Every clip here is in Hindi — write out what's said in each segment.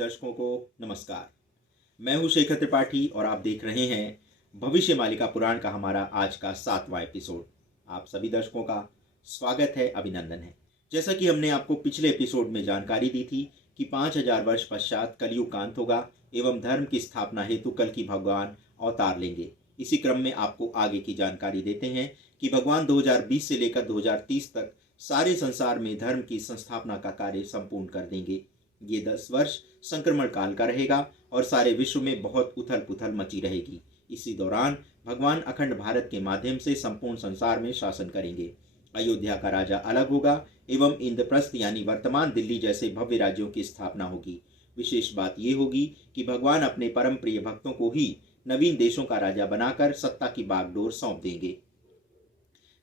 दर्शकों को नमस्कार। मैं हूं शेखर त्रिपाठी और आप देख रहे हैं भविष्य मालिका पुराण का हमारा आज का 7वां एपिसोड। आप सभी दर्शकों का स्वागत है, अभिनंदन है। जैसा कि हमने आपको पिछले एपिसोड में जानकारी दी थी कि 5000 वर्ष पश्चात कलयुग का अंत होगा एवं धर्म की स्थापना हेतु कल की भगवान अवतार लेंगे। इसी क्रम में आपको आगे की जानकारी देते हैं कि भगवान 2020 से लेकर 2030 तक सारे संसार में धर्म की संस्थापना का कार्य संपूर्ण कर देंगे। ये 10 वर्ष संक्रमण काल का रहेगा और सारे विश्व में बहुत उथल पुथल मची रहेगी। इसी दौरान भगवान अखंड भारत के माध्यम से संपूर्ण संसार में शासन करेंगे। अयोध्या का राजा अलग होगा एवं इंद्रप्रस्थ यानी वर्तमान दिल्ली जैसे भव्य राज्यों की स्थापना होगी। विशेष बात यह होगी कि भगवान अपने परम प्रिय भक्तों को ही नवीन देशों का राजा बनाकर सत्ता की बागडोर सौंप देंगे।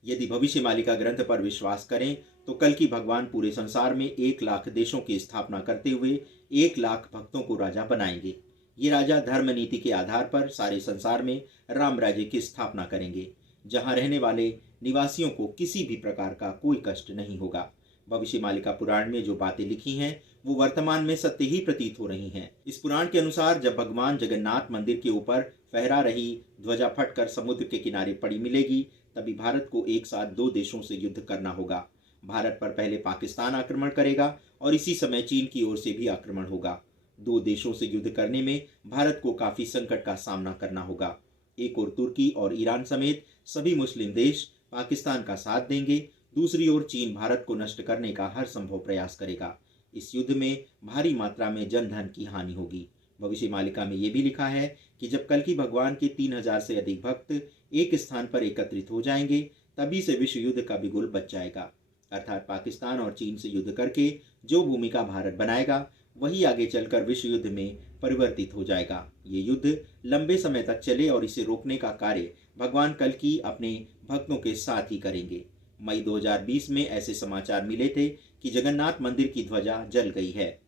यदि भविष्य मालिका ग्रंथ पर विश्वास करें तो कल की भगवान पूरे संसार में 1 लाख देशों की स्थापना करते हुए 1 लाख भक्तों को राजा बनाएंगे। ये राजा धर्म नीति के आधार पर सारे संसार में राम राज्य की स्थापना करेंगे, जहां रहने वाले निवासियों को किसी भी प्रकार का कोई कष्ट नहीं होगा। भविष्य मालिका पुराण में जो बातें लिखी हैं वो वर्तमान में सत्य ही प्रतीत हो रही हैं। इस पुराण के अनुसार जब भगवान जगन्नाथ मंदिर के ऊपर फहरा रही ध्वजा फटकर समुद्र के किनारे पड़ी मिलेगी, तभी भारत को एक साथ 2 देशों से युद्ध करना होगा। भारत पर पहले पाकिस्तान आक्रमण करेगा और इसी समय चीन की ओर से भी आक्रमण होगा। 2 देशों से युद्ध करने में भारत को काफी संकट का सामना करना होगा। एक ओर तुर्की और ईरान समेत सभी मुस्लिम देश पाकिस्तान का साथ देंगे, दूसरी ओर चीन भारत को नष्ट करने का हर संभव प्रयास करेगा। इस युद्ध में भारी मात्रा में जन धन की हानि होगी। भविष्य मालिका में यह भी लिखा है कि जब कल की भगवान के 3000 से अधिक भक्त एक स्थान पर एकत्रित हो जाएंगे, तभी से विश्व युद्ध का बिगुल बच जाएगा। अर्थात पाकिस्तान और चीन से युद्ध करके जो भूमिका भारत बनाएगा वही आगे चलकर विश्व युद्ध में परिवर्तित हो जाएगा। ये युद्ध लंबे समय तक चले और इसे रोकने का कार्य भगवान कल की अपने भक्तों के साथ ही करेंगे। मई 2020 में ऐसे समाचार मिले थे कि जगन्नाथ मंदिर की ध्वजा जल गई है।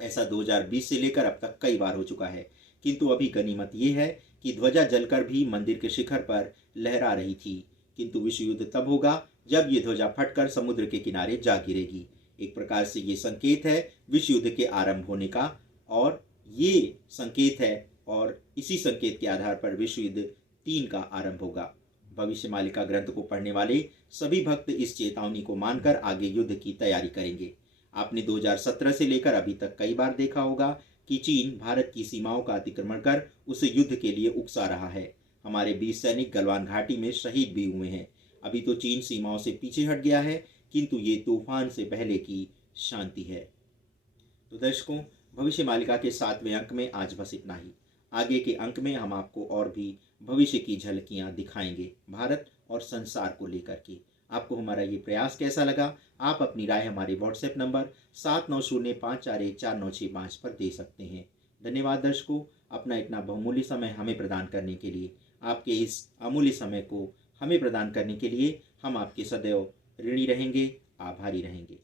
ऐसा 2020 से लेकर अब तक कई बार हो चुका है, किंतु अभी गनीमत यह है कि ध्वजा जलकर भी मंदिर के शिखर पर लहरा रही थी। किंतु विश्व युद्ध तब होगा जब ये ध्वजा फटकर समुद्र के किनारे जा गिरेगी। एक प्रकार से ये संकेत है विश्व युद्ध के आरंभ होने का, और ये संकेत है और इसी संकेत के आधार पर विश्व युद्ध 3 का आरंभ होगा। भविष्य मालिका ग्रंथ को पढ़ने वाले सभी भक्त इस चेतावनी को मानकर आगे युद्ध की तैयारी करेंगे। आपने 2017 से लेकर अभी तक कई बार देखा होगा कि चीन भारत की सीमाओं का अतिक्रमण कर उसे युद्ध के लिए उकसा रहा है। हमारे 20 सैनिक गलवान घाटी में शहीद भी हुए हैं। अभी तो चीन सीमाओं से पीछे हट गया है, किंतु ये तूफान से पहले की शांति है। तो दर्शकों, भविष्य मालिका के 7वें अंक में आज बस इतना ही। आगे के अंक में हम आपको और भी भविष्य की झलकियां दिखाएंगे भारत और संसार को लेकर के। आपको हमारा ये प्रयास कैसा लगा? आप अपनी राय हमारे व्हाट्सएप नंबर 7905414965 पर दे सकते हैं। धन्यवाद दर्शकों, अपना इतना बहुमूल्य समय हमें प्रदान करने के लिए। आपके इस अमूल्य समय को हमें प्रदान करने के लिए हम आपके सदैव ऋणी रहेंगे, आभारी रहेंगे।